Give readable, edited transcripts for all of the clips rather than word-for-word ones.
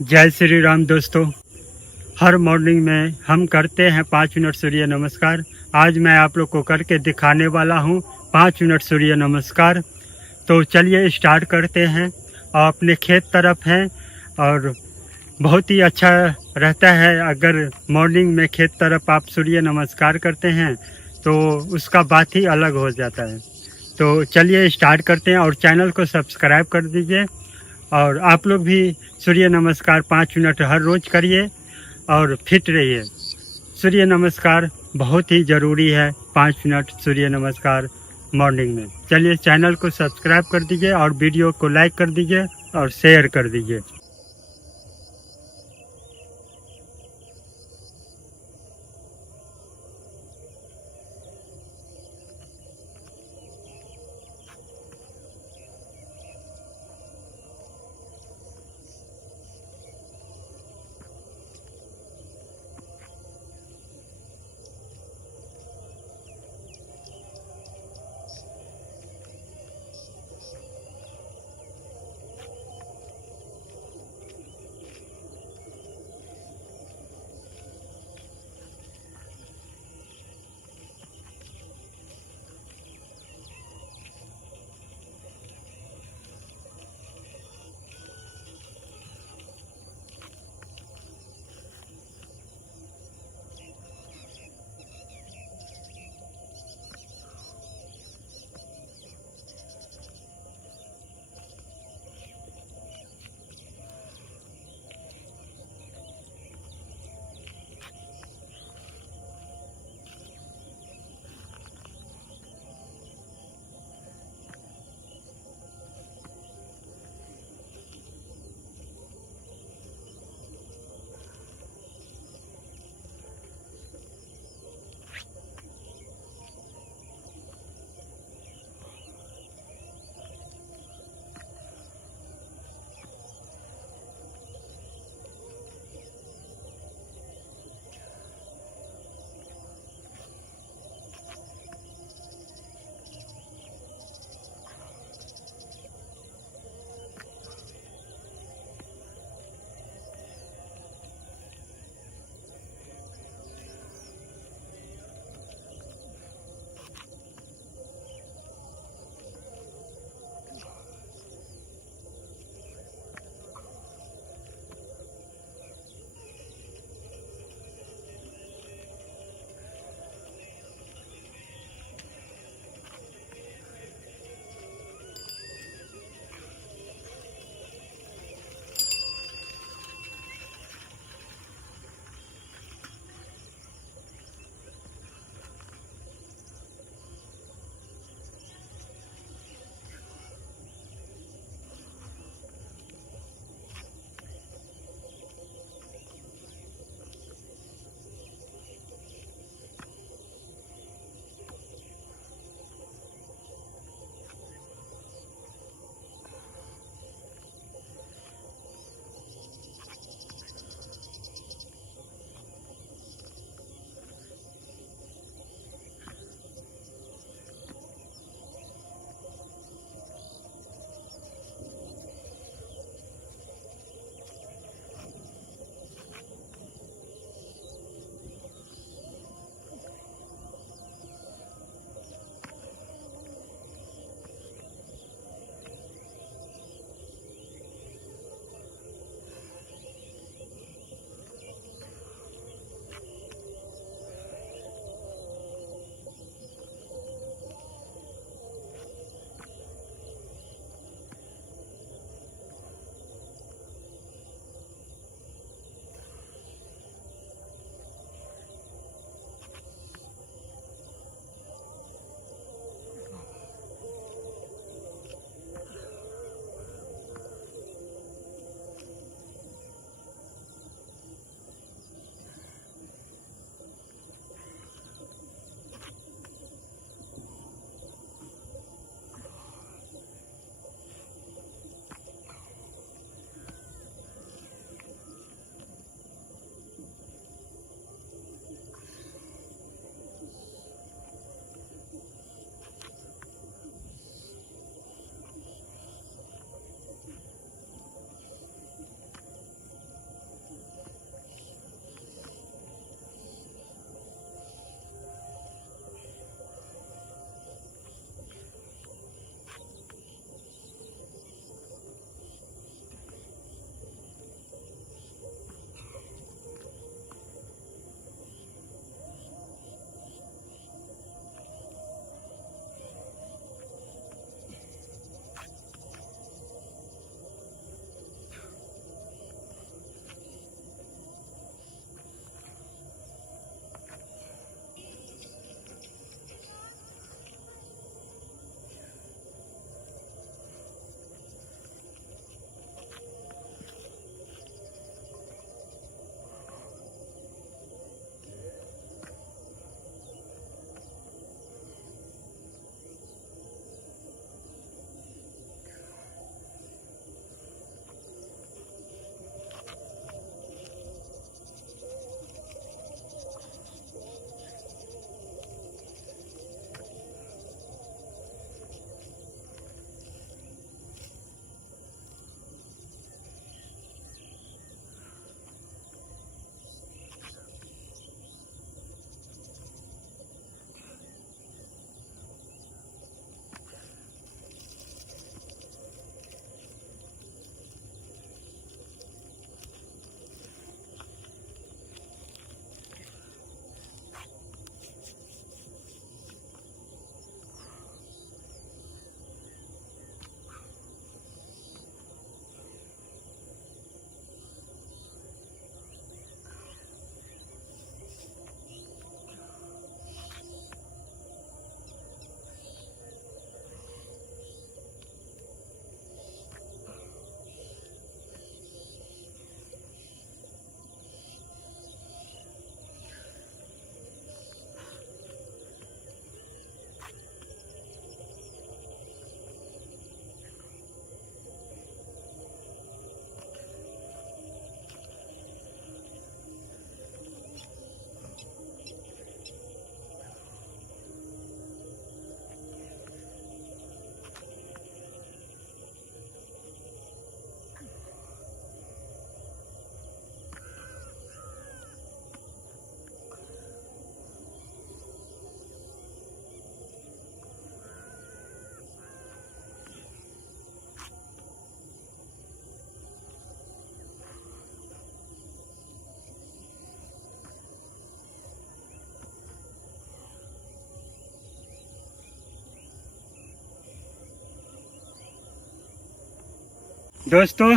जय श्री राम दोस्तों। हर मॉर्निंग में हम करते हैं 5 मिनट सूर्य नमस्कार। आज मैं आप लोग को करके दिखाने वाला हूँ 5 मिनट सूर्य नमस्कार। तो चलिए स्टार्ट करते हैं। अपने खेत तरफ हैं और बहुत ही अच्छा रहता है अगर मॉर्निंग में खेत तरफ आप सूर्य नमस्कार करते हैं तो उसका बात ही अलग हो जाता है। तो चलिए स्टार्ट करते हैं और चैनल को सब्सक्राइब कर दीजिए। और आप लोग भी सूर्य नमस्कार 5 मिनट हर रोज़ करिए और फिट रहिए। सूर्य नमस्कार बहुत ही ज़रूरी है। 5 मिनट सूर्य नमस्कार मॉर्निंग में। चलिए चैनल को सब्सक्राइब कर दीजिए और वीडियो को लाइक कर दीजिए और शेयर कर दीजिए। दोस्तों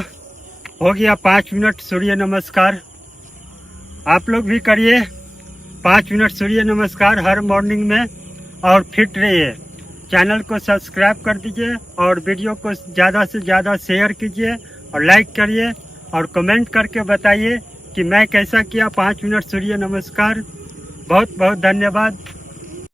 हो गया 5 मिनट सूर्य नमस्कार। आप लोग भी करिए 5 मिनट सूर्य नमस्कार हर मॉर्निंग में और फिट रहिए। चैनल को सब्सक्राइब कर दीजिए और वीडियो को ज़्यादा से ज़्यादा शेयर कीजिए और लाइक करिए और कमेंट करके बताइए कि मैं कैसा किया 5 मिनट सूर्य नमस्कार। बहुत बहुत धन्यवाद।